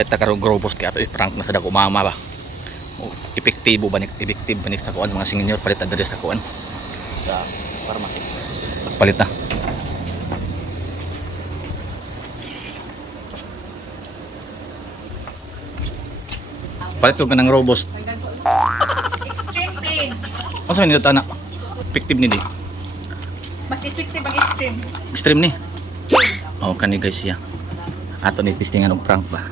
Ito karong grobos kaya ito i-prank na sa dako mama ba. Epektibo ba ni sa kuan mga senior palit adres sa kuan sa pharmacy. Palit na. Palit ko kanang robust. Extreme pain. Ano sa nito anak? Effective ni di. Mas effective ang extreme. Extreme ni. Oh kani guys ya. Ato ni testingan og prank ba.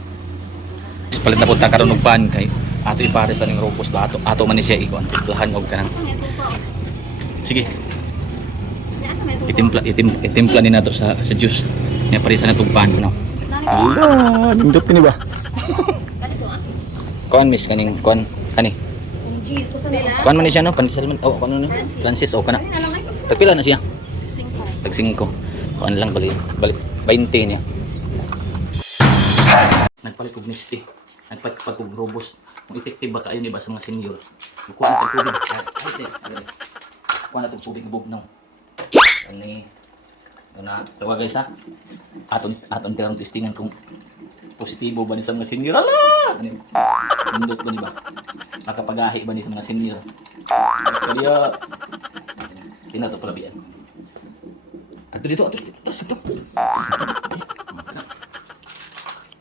Palit na punta karon og pan kay ato ipare sa ning robust ba ato man ni siya ikon. Lahan og kanang. Sige. Itimpla ni nato sa juice. Nya pare sa natong pan no. Hello, nindot ni ba? Kuan miss kaning kuan kani. Jeez, gusto nila. Kuan man ni siya no, Francis man. Oh, kuan ni. Francis o kana. Tagpila na siya. Tag 5. Kuan lang balik 20 niya. Nagpalit og misti. Nagpalit og robust. Kung effective ba kayo ni ba sa mga senior. Kuan na tubig. Kuan na tubig bugnaw. Ani na tawag guys ha. Aton tirang testingan kung positibo ba ni sa mga senior. Ala! Indot ba ni ba? Makapagahi ba ni sa mga senior? Kaya tinato pala biyan. Ato dito. Tapos ito.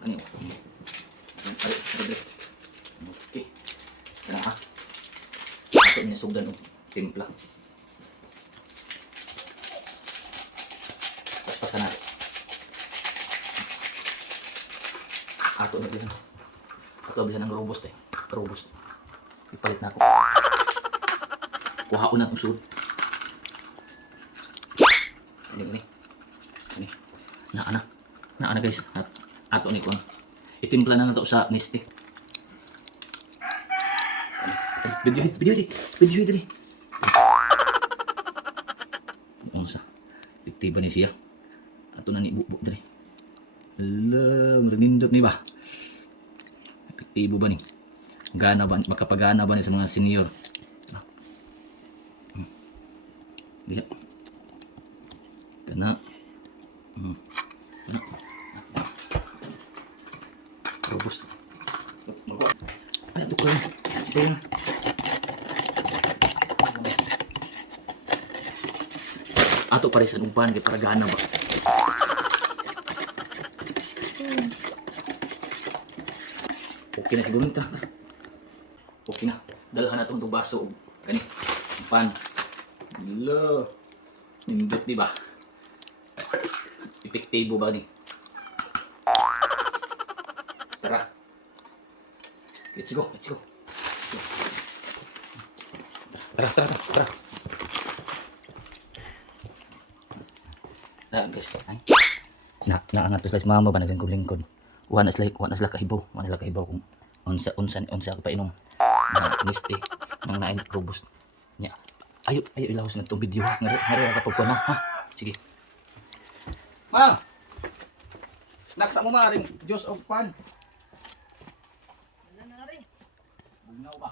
Ano yun? Okay. Kaya ha. Ato niya sugdan o timpla. Paspasan natin. Ato na biyan. Ato biyan ang robust eh. Robust. Ipalit na ako. Kuhaon na itong sud. Ini. Naana guys. Ato ni kon. Itimpla na nato sa misti. Video dili. Ano sa? Piktiba ni siya. Ato na ni bubuk diri. Ala, marinindot ni ba? Epektibo ba ni? Gana ba? Makapagana ba ni sa mga senior? Diya. Kana. Kana. Robust. Ay, ito ko yun. Ito yun. Ato pa rin sa umpahan kay para gana ba? Okay na siguro nito. Okay na. Dalahan na itong baso. Kani. Pan. Hello. Nindot di ba? Epektibo ba ni? Tara. Let's go. Tara. Tara guys. Ay. Naangat to sa mama ba natin lingkod. One is like kahibaw kung unsa ka painom. Misti nang nain robust nya. Ayo ilahos na tong video. Ngari ka pagkuan ha. Sige. Ma. Snack sa mo ma ring juice of pan. Ano na rin? Bugnaw ba?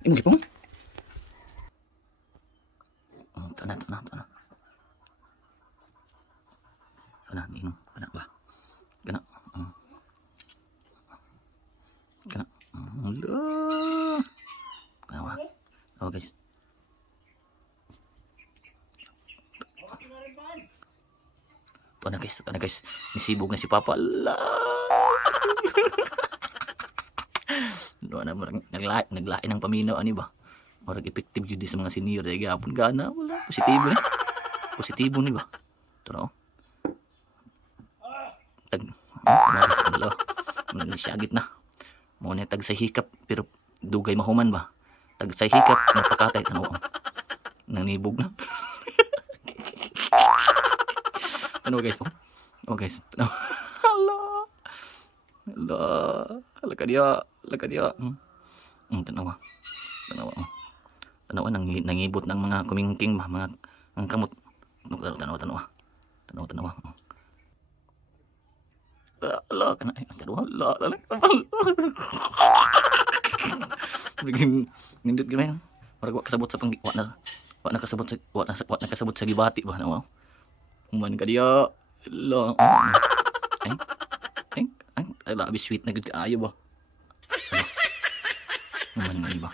Imo gipon? Tana. Kana minum, kana ba? Kana. Kana. Allah. Kana ba? Oh guys. Tana guys. Nisibog na si Papa. Allah. No na naglain ng paminaw ani ba? Orag effective jud sa mga senior ay gapon gana wala positibo ni ba? Tara. Tag syagit na. Mo na tag sa hikap pero dugay mahuman ba? Tag sa hikap napakatay ano. Nanibog na. Ano guys? Oh guys. Laka dia. Tanawa. Nangibot ng mga kumingking ba, mga ang kamot. Tanawa. Ala kana ay taruhan la la. Biging nindot gyud man. Murag wa kasabot sa wa na kasabot sa wa na kasabot sa gibati ba na wow. Human ka diya. La. Ay. Ay labi sweet na gud kaayo ba. Human nga ba.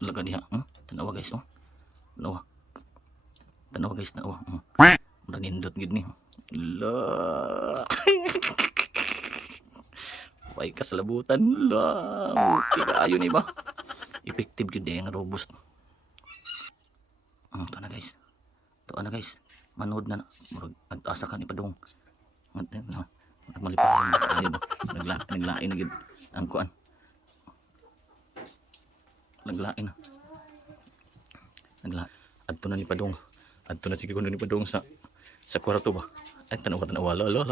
Laga diha. Tanawa guys oh. Tanawa guys tanawa. Murag nindot gud ni. La. Way kasalabutan la. Buti kaayo ni ba. Effective gud ang robust. Ito na guys. Ito na guys. Manood na. Murag nag-asa ka ni padung. Murag malipayan na kaayo ba. Naglain na gud ang kuan. Naglain na. Adto na ni padung. Adto na sige kuno ni padung sa kwarto ba. Ay tanaw la.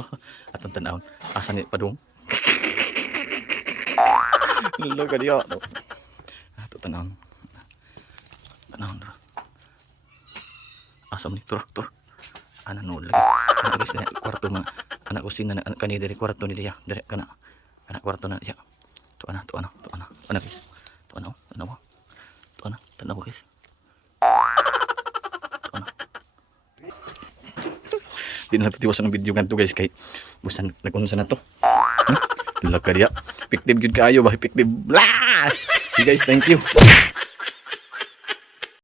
Atong tanawon. Asa ni padung? Lo ka diya. Ato tanawon. Asa man ni traktor. Ana no lagi. Ana guys na kwarto man. Ana kusina na kani dari kwarto ni diya. Dari kana. Kana kwarto na diya. To ana. Ana guys. To ana. Tanaw guys. Di na tutiwasan ang video ganito guys kay busan nagunsa na to. Laka diya. Effective gyud kaayo ba? Effective. Blah! Okay guys, thank you.